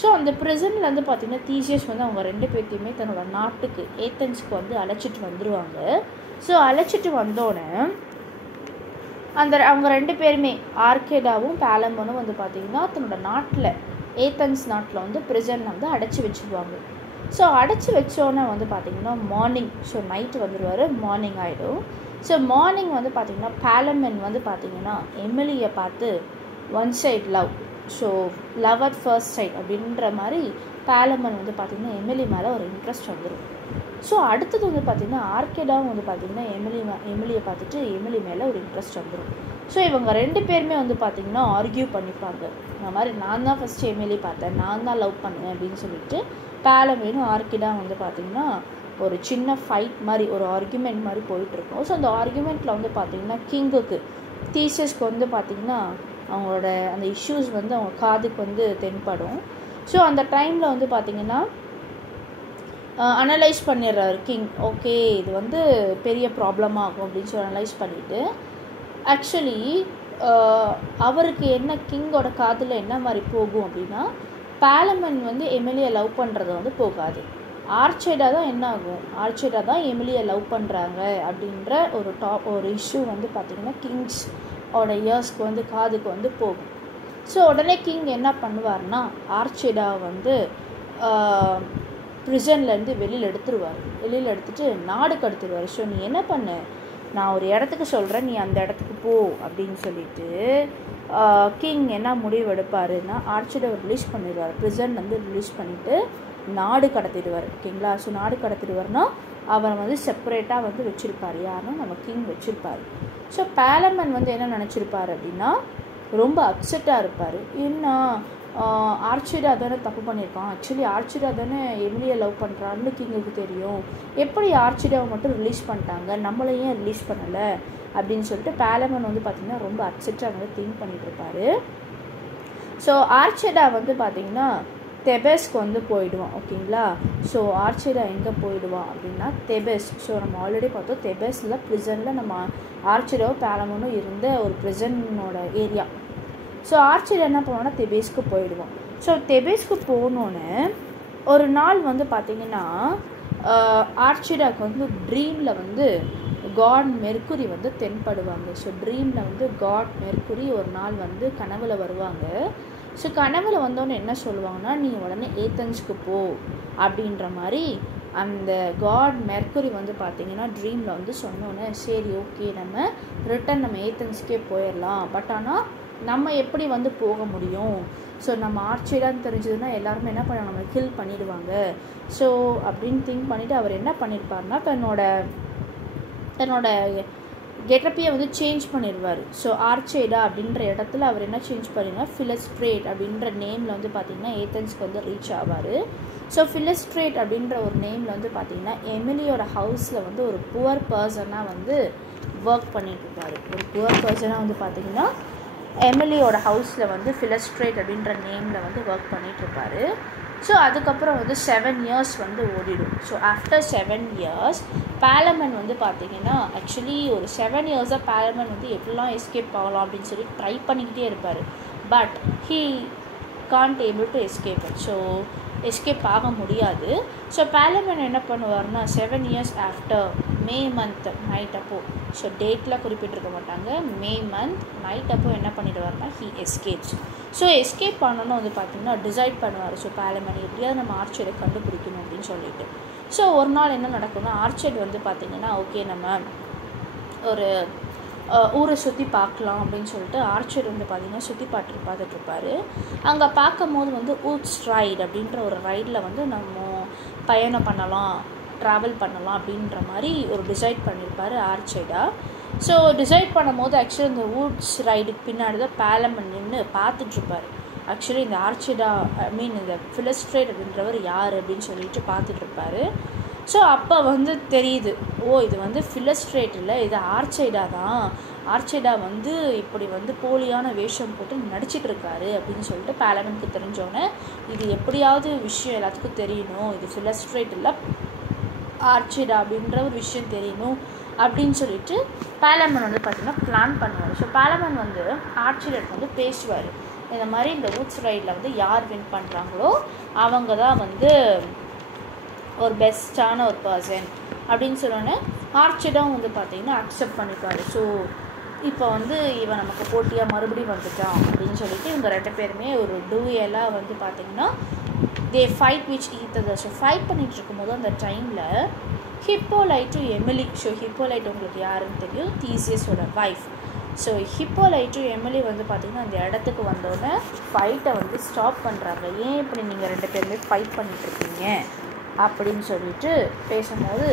ஸோ அந்த ப்ரிசனில் வந்து பார்த்திங்கன்னா தீசியஸ் வந்து அவங்க 2 பேர்த்தையுமே தன்னோட நாட்டுக்கு ஏத்தென்ஸ்க்கு வந்து அழைச்சிட்டு வந்துடுவாங்க. ஸோ அழைச்சிட்டு வந்தோடனே அவங்க 2 பேருமே ஆர்கேடாவும் பாலமனும் வந்து பார்த்திங்கன்னா தன்னோட நாட்டில், ஏத்தென்ஸ் நாட்டில் வந்து ப்ரிசனில் வந்து அடைச்சி வச்சுருவாங்க. ஸோ அடைச்சி வச்சோன்னே வந்து பார்த்திங்கன்னா மார்னிங், ஸோ நைட்டு வந்துடுவார், மார்னிங் ஆகிடும். ஸோ மார்னிங் வந்து பார்த்திங்கன்னா பாலமென் வந்து பார்த்திங்கன்னா எமிலியை பார்த்து one side love, so love at first sight அப்படின்ற மாதிரி பாலமென் வந்து பார்த்திங்கன்னா எமிலி மேலே ஒரு இன்ட்ரெஸ்ட் வந்துடும். ஸோ அடுத்தது வந்து பார்த்திங்கன்னா ஆர்கேடாவும் வந்து பார்த்திங்கன்னா எமிலியை பார்த்துட்டு எமிலி மேலே ஒரு இன்ட்ரெஸ்ட் வந்துடும். ஸோ இவங்க 2 பேருமே வந்து பார்த்திங்கன்னா ஆர்கியூ பண்ணிப்பாங்க, இந்த மாதிரி நான் தான் ஃபஸ்ட்டு எமிலி பார்த்தேன், நான் தான் லவ் பண்ணுவேன் அப்படின்னு சொல்லிட்டு பாலமெனும் ஆர்கிடா வந்து பார்த்திங்கன்னா ஒரு சின்ன ஃபைட் மாதிரி, ஒரு ஆர்கியூமெண்ட் மாதிரி போயிட்டுருக்கோம். ஸோ அந்த ஆர்கியூமெண்ட்டில் வந்து பார்த்திங்கன்னா கிங்குக்கு, தீசியஸ்க்கு வந்து பார்த்திங்கன்னா அவங்களோட அந்த இஷ்யூஸ் வந்து அவங்க காதுக்கு வந்து தென்படும். ஸோ அந்த டைமில் வந்து பார்த்திங்கன்னா அனலைஸ் பண்ணிடுறாரு கிங், ஓகே இது வந்து பெரிய ப்ராப்ளமாக ஆகும் அப்படின்னு சொல்லி அனலைஸ் பண்ணிவிட்டு, ஆக்சுவலி அவருக்கு என்ன கிங்கோட காதில் என்ன மாதிரி போகும் அப்படின்னா, பாலமென் வந்து எமிலியை லவ் பண்ணுறது வந்து போகாது, ஆர்ச்சேடா தான் என்ன ஆகும், ஆர்ச்சேடா தான் எமிலியை லவ் பண்ணுறாங்க அப்படின்ற ஒரு இஷ்யூ வந்து பார்த்திங்கன்னா கிங்ஸோட இயர்ஸ்க்கு வந்து காதுக்கு வந்து போகும். ஸோ உடனே கிங் என்ன பண்ணுவார்னா ஆர்ச்சேடா வந்து ப்ரிசன்லேருந்து வெளியில் எடுத்துகிட்டு நாடு கடத்திடுவார். ஸோ நீ என்ன பண்ணு, நான் ஒரு இடத்துக்கு சொல்கிறேன், நீ அந்த இடத்துக்கு போ அப்படின்னு சொல்லிட்டு கிங் என்ன முடிவு எடுப்பாருன்னா ஆர்ச்சேடாவை ரிலீஸ் பண்ணிடுவார், ப்ரிசன்லேருந்து ரிலீஸ் பண்ணிவிட்டு நாடு கடத்திடுவார், ஓகேங்களா. ஸோ நாடு கடத்திடுவார்னா அவரை வந்து செப்பரேட்டாக வந்து வச்சுருப்பார், யாருன்னா நம்ம கிங் வச்சுருப்பார். ஸோ பாலமென் வந்து என்ன நினச்சிருப்பார் அப்படின்னா ரொம்ப அப்செட்டாக இருப்பார், என்ன ஆர்ச்சிடா தானே தப்பு பண்ணியிருக்கான், ஆக்சுவலி ஆர்ச்சிடா தானே எமிலியை லவ் பண்ணுறான்னு கிங்குக்கு தெரியும், எப்படி ஆர்ச்சிடாவை மட்டும் ரிலீஸ் பண்ணிட்டாங்க, நம்மளை ஏன் ரிலீஸ் பண்ணலை அப்படின்னு சொல்லிட்டு பேலமன் வந்து பார்த்திங்கன்னா ரொம்ப அப்செட்டாக வந்து திங்க் பண்ணிகிட்டு இருப்பார். ஸோ ஆர்ச்சிடா வந்து பார்த்திங்கன்னா தெபஸ்க்கு வந்து போயிடுவான். ஓகேங்களா. ஸோ ஆர்ச்சிடா எங்கே போயிடுவான் அப்படின்னா தெபஸ். ஸோ நம்ம ஆல்ரெடி பார்த்தோம் தெபஸில் ப்ரிசனில் நம்ம ஆர்ச்சிடாவும் பேலமனும் இருந்த ஒரு ப்ரிசனோட ஏரியா. ஸோ ஆர்ச்சிடா என்ன பண்ணுவான்னா தெபேஸ்க்கு போயிடுவான். ஸோ தெபேஸ்க்கு போனோன்னே ஒரு நாள் வந்து பார்த்திங்கன்னா ஆர்ச்சிடாவுக்கு வந்து ட்ரீமில் வந்து காட் மெர்க்குரி வந்து தென்படுவாங்க. ஸோ ட்ரீமில் வந்து காட் மெர்க்குரி ஒரு நாள் வந்து கனவில் வருவாங்க. ஸோ கனவில் வந்தோன்னே என்ன சொல்லுவாங்கன்னா நீ உடனே ஏத்தன்ஸ்க்கு போ அப்படின்ற மாதிரி அந்த காட் மெர்க்குரி வந்து பார்த்திங்கன்னா ட்ரீமில் வந்து சொன்னோன்னே சரி ஓகே நம்ம ரிட்டன் நம்ம ஏத்தன்ஸ்க்கே போயிடலாம், பட் ஆனால் நம்ம எப்படி வந்து போக முடியும், ஸோ நம்ம ஆர்ச்சிடான்னு தெரிஞ்சதுன்னா எல்லாருமே என்ன பண்ணுவாங்க நம்ம கில் பண்ணிடுவாங்க. ஸோ அப்படின்னு திங்க் பண்ணிவிட்டு அவர் என்ன பண்ணியிருப்பாருன்னா தன்னோட கெட்டப்பையை வந்து சேஞ்ச் பண்ணிடுவார். ஸோ ஆர்ச்சேடா அப்படின்ற இடத்துல அவர் என்ன சேஞ்ச் பண்ணிடுவார், ஃபிலஸ்ட்ரேட் அப்படின்ற நேமில் வந்து பார்த்திங்கன்னா ஏத்தன்ஸ்க்கு வந்து ரீச் ஆவார். ஸோ ஃபிலஸ்ட்ரேட் அப்படின்ற ஒரு நேமில் வந்து பார்த்திங்கன்னா எமிலியோட ஹவுஸில் வந்து ஒரு புவர் பர்சனாக வந்து ஒர்க் பண்ணிகிட்ருப்பார். ஒரு புவர் பர்சனாக வந்து பார்த்திங்கன்னா எமிலியோட ஹவுஸில் வந்து ஃபிலஸ்ட்ரேட் அப்படின்ற நேமில் வந்து ஒர்க் பண்ணிகிட்ருப்பார். ஸோ அதுக்கப்புறம் வந்து 7 years வந்து ஓடிடும். ஸோ ஆஃப்டர் 7 years பேலமன் வந்து பார்த்திங்கன்னா ஆக்சுவலி ஒரு 7 yearsஆக பேலமன் வந்து எப்படிலாம் எஸ்கேப் ஆகலாம் அப்படின்னு சொல்லி ட்ரை பண்ணிக்கிட்டே இருப்பார். But he can't able to escape. So escape ஆக முடியாது. ஸோ பேலமன் என்ன பண்ணுவார்னா 7 years after May month night அப்போ, ஸோ டேட்டில் குறிப்பிட்டிருக்க மாட்டாங்க, மே மந்த் நைட் அப்போ என்ன பண்ணிடுவார்னா ஹீ எஸ்கேப்ஸ். ஸோ எஸ்கேப் பண்ணணும்னு வந்து பார்த்திங்கன்னா டிசைட் பண்ணுவார். ஸோ பேலமன் எப்படியாவது நம்ம ஆர்ச்சரை கண்டுபிடிக்கணும் அப்படின்னு சொல்லிட்டு. ஸோ ஒரு நாள் என்ன நடக்கும்னா ஆர்ச்சர் வந்து பார்த்திங்கன்னா ஓகே நம்ம ஒரு ஊரை சுற்றி பார்க்கலாம் அப்படின்னு சொல்லிட்டு ஆர்ச்சர் வந்து பார்த்திங்கன்னா சுற்றி பார்த்துட்ருப்பார். அங்கே பார்க்கும்போது வந்து ஊட்ஸ் ரைட் அப்படின்ற ஒரு ரைடில் வந்து நம்ம பயணம் பண்ணலாம், ட்ராவல் பண்ணலாம் அப்படின்ற மாதிரி ஒரு டிசைட் பண்ணியிருப்பார் ஆர்ச்சைடா. ஸோ டிசைட் பண்ணும்போது ஆக்சுவலி இந்த ஊட்ஸ் ரைடுக்கு பின்னாடி தான் பேலமன் நின்று பார்த்துட்ருப்பார். ஆக்சுவலி இந்த ஆர்ச்சிடா இந்த ஃபிலஸ்ட்ரேட் அப்படின்றவர் யார் அப்படின்னு சொல்லிட்டு பார்த்துட்ருப்பார். ஸோ அப்போ வந்து தெரியுது, ஓ இது வந்து ஃபிலஸ்ட்ரேட் இல்லை, இது ஆர்ச்சைடா தான், ஆர்ச்சைடா வந்து இப்படி வந்து போலியான வேஷம் போட்டு நடிச்சிட்ருக்காரு அப்படின்னு சொல்லிட்டு பேலமனுக்கு தெரிஞ்சோன்னே இது எப்படியாவது விஷயம் எல்லாத்துக்கும் தெரியணும், இது ஃபிலஸ்ட்ரேட் இல்லை ஆர்ச்சைடா அப்படின்ற ஒரு விஷயம் தெரியணும் அப்படின்னு சொல்லிட்டு பேலமன் வந்து பார்த்திங்கன்னா பிளான் பண்ணுவார். ஸோ பேலமன் வந்து ஆர்ச்சைடாக்கு வந்து பேசுவார், இந்த மாதிரி இந்த ஊட்ஸ் ரைடில் வந்து யார் வின் பண்ணுறாங்களோ அவங்க தான் வந்து ஒரு பெஸ்ட்டான ஒரு பர்சன் அப்படின்னு சொன்னோன்னே ஆர்ச்சைடாவும் வந்து பார்த்திங்கன்னா அக்செப்ட் பண்ணிப்பார். ஸோ இப்போ வந்து இவன் நமக்கு போட்டியாக மறுபடியும் வந்துட்டான் அப்படின்னு சொல்லிட்டு இவங்க 2 பேருமே ஒரு டூயலாக வந்து பார்த்திங்கன்னா they fight with each other. So fight பண்ணிகிட்டு இருக்கும்போது அந்த டைமில் ஹிப்போலைட்டு எமிலி, ஸோ ஹிப்போலைட் உங்களுக்கு யாருன்னு தெரியும், தீசியஸோட வைஃப். ஸோ ஹிப்போலைட்டு எமிலி வந்து பார்த்திங்கன்னா அந்த இடத்துக்கு வந்தோடனே ஃபைட்டை வந்து ஸ்டாப் பண்ணுறாங்க. ஏன் இப்படி நீங்கள் 2 பேருமே ஃபைட் பண்ணிகிட்ருக்கீங்க அப்படின்னு சொல்லிட்டு பேசும்போது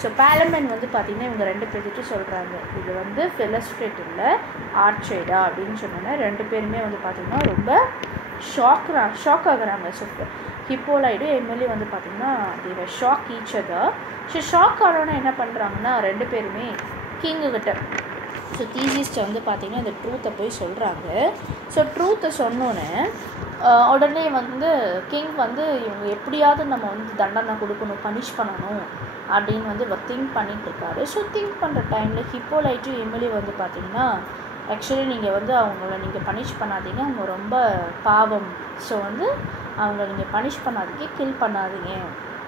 ஸோ பேலமன் வந்து பார்த்திங்கன்னா இவங்க 2 பேர்கிட்ட சொல்கிறாங்க, இது வந்து ஃபிலஸ்ட்ரேட் இல்லை ஆர்ச்சைடா அப்படின்னு சொன்னோன்னே 2 பேருமே வந்து பார்த்திங்கன்னா ரொம்ப ஷாக் ஆகுறாங்க. ஸோ ஹிப்போலைடு எம்எல்ஏ வந்து பார்த்திங்கன்னா they were shock each other. So shock ஆனோன்னா என்ன பண்ணுறாங்கன்னா 2 பேருமே கிங்குக்கிட்ட ஸோ தீசிஸ்ட்டை வந்து பார்த்திங்கன்னா இந்த ட்ரூத்தை போய் சொல்கிறாங்க. ஸோ ட்ரூத்தை சொன்னோன்னே உடனே வந்து கிங் வந்து இவங்க எப்படியாவது நம்ம வந்து தண்டனை கொடுக்கணும், பனிஷ் பண்ணணும் அப்படின்னு வந்து திங்க் பண்ணிகிட்ருக்காரு. ஸோ திங்க் பண்ணுற டைமில் ஹிப்போலைட்டு எம்எல்ஏ வந்து பார்த்திங்கன்னா ஆக்சுவலி நீங்கள் வந்து அவங்கள நீங்கள் பனிஷ் பண்ணாதீங்க, அவங்க ரொம்ப பாவம், ஸோ வந்து அவங்கள நீங்கள் பனிஷ் பண்ணாதீங்க, கில் பண்ணாதீங்க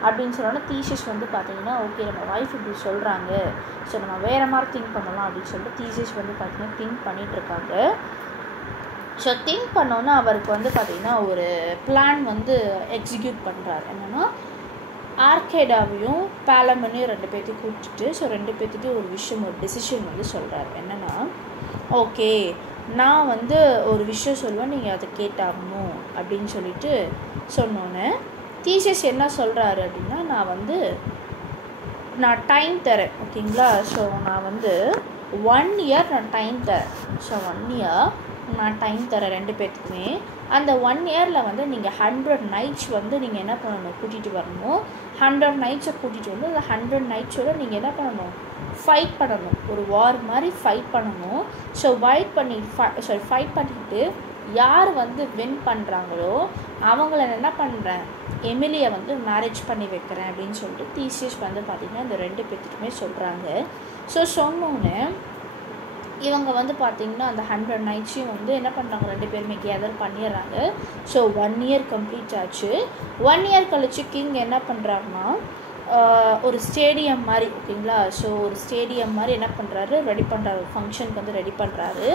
அப்படின்னு சொன்னோன்னா தீசிஸ் வந்து பார்த்திங்கன்னா ஓகே நம்ம ஒய்ஃப் இப்படி சொல்கிறாங்க, ஸோ நம்ம வேறு மாதிரி திங்க் பண்ணலாம் அப்படின்னு சொல்லிட்டு தீசிஸ் வந்து பார்த்திங்கன்னா திங்க் பண்ணிகிட்ருக்காங்க. ஸோ திங்க் பண்ணோன்னா அவருக்கு வந்து பார்த்திங்கன்னா ஒரு பிளான் வந்து எக்ஸிக்யூட் பண்ணுறாரு. என்னென்னா ஆர்கேடாவையும் பேலமனையும் 2 பேர்த்தையும் கூப்பிட்டுட்டு ஸோ 2 பேர்த்துட்டையும் ஒரு விஷயம் ஒரு டெசிஷன் வந்து சொல்கிறாரு. என்னென்னா ஓகே நான் வந்து ஒரு விஷயம் சொல்லுவேன், நீங்கள் அதை கேட்டாகணும் அப்படின்னு சொல்லிட்டு சொன்னோன்னே தீசிஸ் என்ன சொல்கிறாரு அப்படின்னா நான் டைம் தரேன், ஓகேங்களா. ஸோ நான் வந்து 1 year நான் டைம் தரேன். ஸோ 1 year நான் டைம் தரேன் ரெண்டு பேர்த்துக்குமே. அந்த 1 இயரில் வந்து நீங்கள் 100 நைட்ஸ் வந்து நீங்கள் என்ன பண்ணணும், கூட்டிகிட்டு வரணும். 100 நைட்ஸை கூட்டிகிட்டு வந்து அந்த 100 நைட்ஸோட நீங்கள் என்ன பண்ணணும், ஃபைட் பண்ணணும். ஒரு வார் மாதிரி ஃபைட் பண்ணணும். ஸோ ஃபைட் பண்ணிட்டு யார் வந்து வின் பண்ணுறாங்களோ அவங்கள என்ன பண்ணுறேன், எமிலியை வந்து மேரேஜ் பண்ணி வைக்கிறேன் அப்படின்னு சொல்லிட்டு தீசியஸ் வந்து பார்த்திங்கன்னா இந்த ரெண்டு பேர்த்துக்குமே சொல்கிறாங்க. ஸோ சொன்னோன்னு இவங்க வந்து பார்த்திங்கன்னா அந்த 100 நைட்ஸையும் வந்து என்ன பண்ணுறாங்க, ரெண்டு பேருமே கேதர் பண்ணிடுறாங்க. ஸோ 1 இயர் கம்ப்ளீட் ஆச்சு. 1 இயர் கழிச்சு கிங் என்ன பண்ணுறாங்கன்னா ஒரு ஸ்டேடியம் மாதிரி, ஓகேங்களா. ஸோ ஒரு ஸ்டேடியம் மாதிரி என்ன பண்ணுறாரு, ரெடி பண்ணுறாரு, ஃபங்க்ஷனுக்கு வந்து ரெடி பண்ணுறாரு.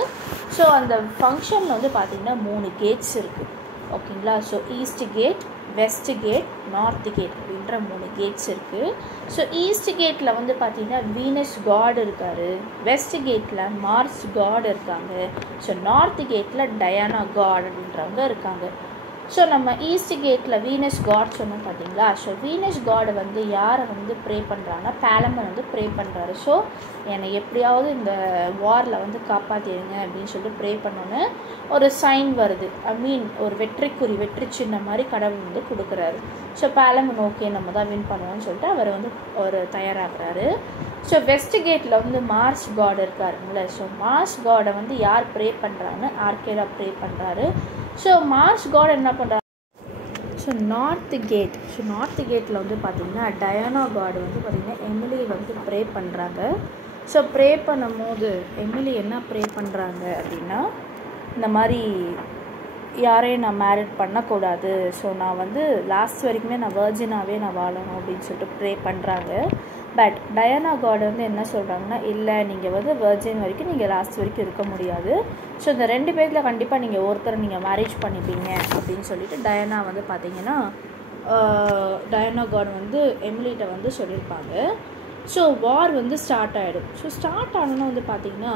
ஸோ அந்த ஃபங்க்ஷனில் வந்து பார்த்திங்கன்னா 3 கேட்ஸ் இருக்குது, ஓகேங்களா. So east gate, west gate, north gate அப்படின்ற 3 கேட்ஸ் இருக்குது. ஸோ ஈஸ்ட் கேட்டில் வந்து பார்த்திங்கன்னா வீனஸ் காட் இருக்கார், வெஸ்ட் கேட்டில் மார்ஸ் காட் இருக்காங்க, ஸோ நார்த் கேட்டில் டயானா காட் அப்படின்றவங்க இருக்காங்க. ஸோ நம்ம ஈஸ்ட் கேட்டில் வீனஸ் காட் சொன்னோம் பார்த்தீங்களா. ஸோ வீனஸ் காடை வந்து யாரை வந்து ப்ரே பண்ணுறாங்கன்னா பேலமன் வந்து ப்ரே பண்ணுறாரு. ஸோ என்னை எப்படியாவது இந்த வாரில் வந்து காப்பாற்றிடுங்க அப்படின்னு சொல்லிட்டு ப்ரே பண்ணோன்னு ஒரு சைன் வருது. ஒரு வெற்றி சின்ன மாதிரி கடவுள் வந்து கொடுக்குறாரு. ஸோ பேலமன் ஓகே நம்ம தான் வின் பண்ணுவோம்னு சொல்லிட்டு அவர் வந்து ஒரு தயாராகிறாரு. ஸோ வெஸ்ட் கேட்டில் வந்து மார்ஸ் காட் இருக்காருங்கள. ஸோ மார்ஸ் காடை வந்து யார் ப்ரே பண்ணுறாங்கன்னு ஆர்கேடா ப்ரே பண்ணுறாரு. ஸோ மார்ஸ் காட் என்ன பண்ணுறாரு, ஸோ நார்த் கேட்டில் வந்து பார்த்திங்கன்னா டயானா காடு வந்து பார்த்திங்கன்னா எமிலி வந்து ப்ரே பண்ணுறாங்க. ஸோ ப்ரே பண்ணும் போது எமிலி என்ன ப்ரே பண்ணுறாங்க அப்படின்னா, இந்த மாதிரி யாரையும் நான் மேரிட் பண்ணக்கூடாது, ஸோ நான் வந்து லாஸ்ட் வரைக்குமே நான் வர்ஜினாகவே நான் வாழணும் அப்படின்னு சொல்லிட்டு ப்ரே பண்ணுறாங்க. பட் டயானா காட் வந்து என்ன சொல்கிறாங்கன்னா, இல்லை நீங்கள் வந்து வர்ஜின் வரைக்கும் நீங்கள் லாஸ்ட் வரைக்கும் இருக்க முடியாது, ஸோ இந்த 2 பேரில் கண்டிப்பாக நீங்கள் ஒருத்தரை நீங்கள் மேரேஜ் பண்ணிப்பீங்க அப்படின்னு சொல்லிட்டு டயானா வந்து பார்த்திங்கன்னா டயானா காட் வந்து எமிலிட்ட வந்து சொல்லியிருப்பாங்க. ஸோ வார் வந்து ஸ்டார்ட் ஆகிடும். ஸோ ஸ்டார்ட் ஆனோன்னா வந்து பார்த்திங்கன்னா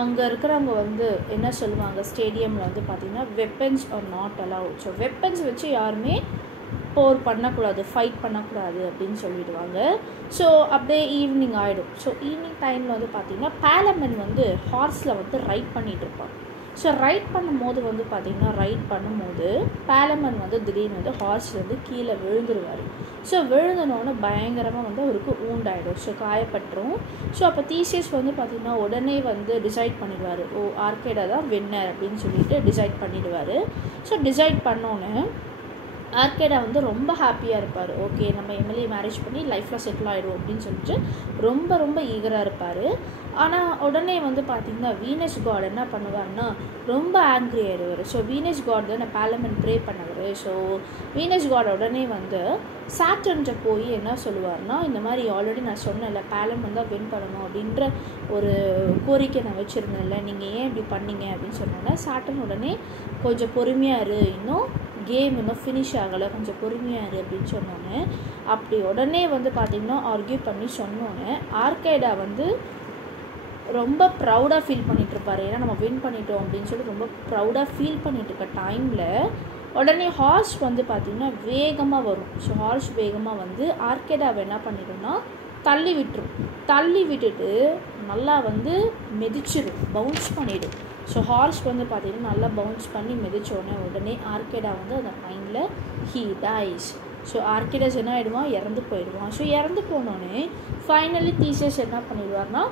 அங்கே இருக்கிறவங்க வந்து என்ன சொல்லுவாங்க, ஸ்டேடியமில் வந்து பார்த்திங்கன்னா weapons are not allowed. So weapons வச்சு யாருமே போர் பண்ணக்கூடாது, ஃபைட் பண்ணக்கூடாது அப்படின்னு சொல்லிடுவாங்க. ஸோ அப்படியே ஈவினிங் ஆகிடும். ஸோ ஈவினிங் டைமில் வந்து பார்த்திங்கன்னா பேலமன் வந்து ஹார்ஸில் வந்து ரைட் பண்ணிகிட்டு இருப்பான். ஸோ ரைட் பண்ணும்போது வந்து பார்த்திங்கன்னா பேலமன் வந்து திடீர்னு வந்து ஹார்ஸ்லேருந்து கீழே விழுந்துருவார். ஸோ விழுந்தனோன்னு பயங்கரமாக வந்து அவருக்கு ஊண்டாயிடும், ஸோ காயப்பட்டுரும். ஸோ அப்போ தீசியஸ் வந்து பார்த்திங்கன்னா உடனே வந்து டிசைட் பண்ணிடுவார், ஆர்கேடா தான் வின்னர் அப்படின்னு சொல்லிட்டு டிசைட் பண்ணிடுவார். ஸோ டிசைட் பண்ணோன்னே ஆர்கேடா வந்து ரொம்ப ஹாப்பியாக இருப்பார். ஓகே நம்ம எம்எல்ஏ மேரேஜ் பண்ணி லைஃப்பில் செட்டில் ஆகிடும் அப்படின்னு சொல்லிட்டு ரொம்ப ஈகராக இருப்பார். ஆனால் உடனே வந்து பார்த்திங்கன்னா வீனஸ் காட் என்ன பண்ணுவார்னா ரொம்ப ஆங்க்ரி ஆயிடுவார். ஸோ வீனஸ் காட் தான் பேலமன் ப்ரே பண்ணவர். ஸோ வீனஸ் காட் உடனே வந்து சாட்டர்ன்ட்ட போய் என்ன சொல்லுவார்னா, இந்த மாதிரி ஆல்ரெடி நான் சொன்னேன்ல பேலமன் தான் வின் பண்ணணும் அப்படின்ற ஒரு கோரிக்கை நான் வச்சுருந்தேன்ல, நீங்கள் ஏன் இப்படி பண்ணீங்க அப்படின்னு சொன்னோன்னா சாட்டர்ன் உடனே கொஞ்சம் பொறுமையாக இரு, இன்னும் கேம் இன்னும் ஃபினிஷ் ஆகலை, கொஞ்சம் பொறுமையாக இரு அப்படின்னு சொன்னோன்னே அப்படி உடனே வந்து பார்த்திங்கன்னா ஆர்கியூ பண்ணி சொன்னோன்னே ஆர்கேடா வந்து ரொம்ப ப்ரௌடாக ஃபீல் பண்ணிகிட்ருப்பார். ஏன்னா நம்ம வின் பண்ணிட்டோம் அப்படின்னு சொல்லி ரொம்ப ப்ரௌடாக ஃபீல் பண்ணிகிட்ருக்க டைமில் உடனே ஹார்ஸ் வந்து பார்த்திங்கன்னா வேகமாக வரும். ஸோ ஹார்ஸ் வேகமாக வந்து ஆர்கேடாவை என்ன பண்ணிடும்னா தள்ளி விட்டுட்டு நல்லா வந்து மிதிச்சிடும், பவுன்ஸ் பண்ணிவிடும். ஸோ ஹார்ஸ் வந்து பார்த்திங்கன்னா நல்லா பவுன்ஸ் பண்ணி மிதித்தோடனே உடனே ஆர்கேடா வந்து அந்த டைமில் ஹீ டைஸ். ஸோ ஆர்கேடாஸ் என்ன ஆகிடுவான், இறந்து போயிடுவான். ஸோ இறந்து போனோடனே ஃபைனலி தீசியஸ் என்ன பண்ணிடுவார்னா,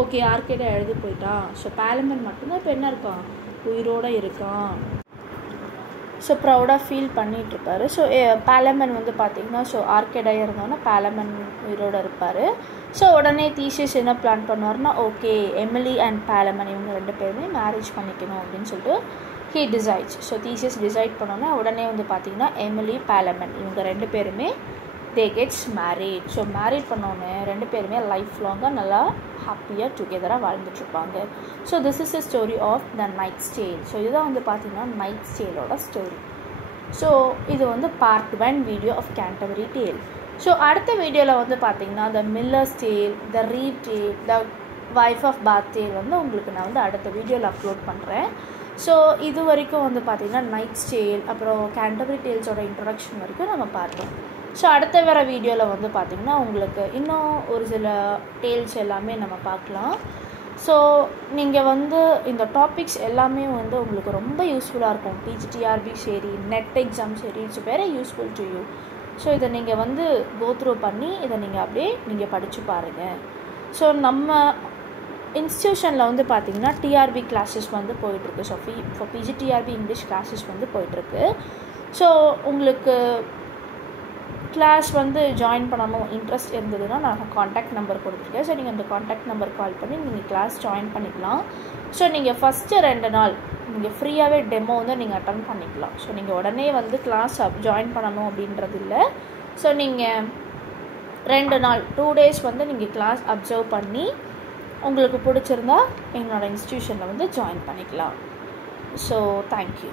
ஓகே ஆர்கேடா எழுதி போயிட்டான், ஸோ பேலமன் மட்டும்தான் இப்போ என்ன இருக்கான், உயிரோடு இருக்கான். ஸோ ப்ரௌடாக ஃபீல் பண்ணிகிட்ருப்பாரு. ஸோ பேலமன் வந்து பார்த்திங்கன்னா ஸோ ஆர்கேடா இருந்தோன்னா பேலமன் உயிரோடு இருப்பார். ஸோ உடனே தீசியஸ் என்ன பிளான் பண்ணுவார்னா, ஓகே எமிலி அண்ட் பேலமன் இவங்க 2 பேருமே மேரேஜ் பண்ணிக்கணும் அப்படின்னு சொல்லிட்டு he decides. So Theseus decide பண்ணோன்னா உடனே வந்து பார்த்திங்கன்னா எமிலி பேலமன் இவங்க 2 பேருமே they gets married. So married பண்ணோன்னே 2 பேருமே லைஃப் லாங்காக நல்லா ஹாப்பியாக டுகெதராக வாழ்ந்துட்டுருப்பாங்க. So this is the story of the knight's tale. So இதுதான் வந்து பார்த்திங்கன்னா நைட்ஸ் டேலோட ஸ்டோரி. ஸோ இது வந்து part 1 video of Canterbury tale. So அடுத்த வீடியோவில் வந்து பார்த்திங்கன்னா the miller's tale, the reeve's tale, the wife of path Dale வந்து உங்களுக்கு நான் வந்து அடுத்த வீடியோவில் அப்லோட் பண்ணுறேன். ஸோ இது வரைக்கும் வந்து பார்த்திங்கன்னா நைட்ஸ் டேல் அப்புறம் கேண்டர்பரி டேல்ஸோட இன்ட்ரொடக்ஷன் வரைக்கும் நம்ம பார்த்தோம். ஸோ அடுத்த வர வீடியோவில் வந்து பார்த்திங்கன்னா உங்களுக்கு இன்னும் ஒரு சில டேல்ஸ் எல்லாமே நம்ம பார்க்கலாம். ஸோ நீங்கள் வந்து இந்த டாபிக்ஸ் எல்லாமே வந்து உங்களுக்கு ரொம்ப யூஸ்ஃபுல்லாக இருக்கும். பிஜிடிஆர்பி சரி, நெட் எக்ஸாம் சரி, it's very useful to you. So இதை நீங்கள் வந்து கோ த்ரூ பண்ணி இதை நீங்கள் அப்படியே நீங்கள் படித்து பாருங்கள். ஸோ நம்ம இன்ஸ்டியூஷனில் வந்து பார்த்திங்கன்னா டிஆர்பி கிளாஸஸ் வந்து போயிட்டுருக்கு. ஸோ இப்போ பிஜிடிஆர்பி இங்கிலீஷ் கிளாஸஸ் வந்து போயிட்டுருக்கு. ஸோ உங்களுக்கு கிளாஸ் வந்து ஜாயின் பண்ணணும் இன்ட்ரெஸ்ட் இருந்ததுன்னா நான் காண்டாக்ட் நம்பர் கொடுத்துருக்கேன். ஸோ நீங்கள் அந்த காண்டாக்ட் நம்பர் கால் பண்ணி நீங்கள் கிளாஸ் ஜாயின் பண்ணிக்கலாம். ஸோ நீங்கள் ஃபஸ்ட்டு 2 நாள் நீங்கள் ஃப்ரீயாகவே டெமோ வந்து நீங்கள் அட்டன் பண்ணிக்கலாம். ஸோ நீங்கள் உடனே வந்து கிளாஸ் ஜாயின் பண்ணணும் அப்படின்றது இல்லை. ஸோ நீங்கள் 2 நாள் 2 days வந்து நீங்கள் கிளாஸ் அப்சர்வ் பண்ணி உங்களுக்கு பிடிச்சிருந்தா எங்களோட இன்ஸ்டியூஷனில் வந்து ஜாயின் பண்ணிக்கலாம். So thank you.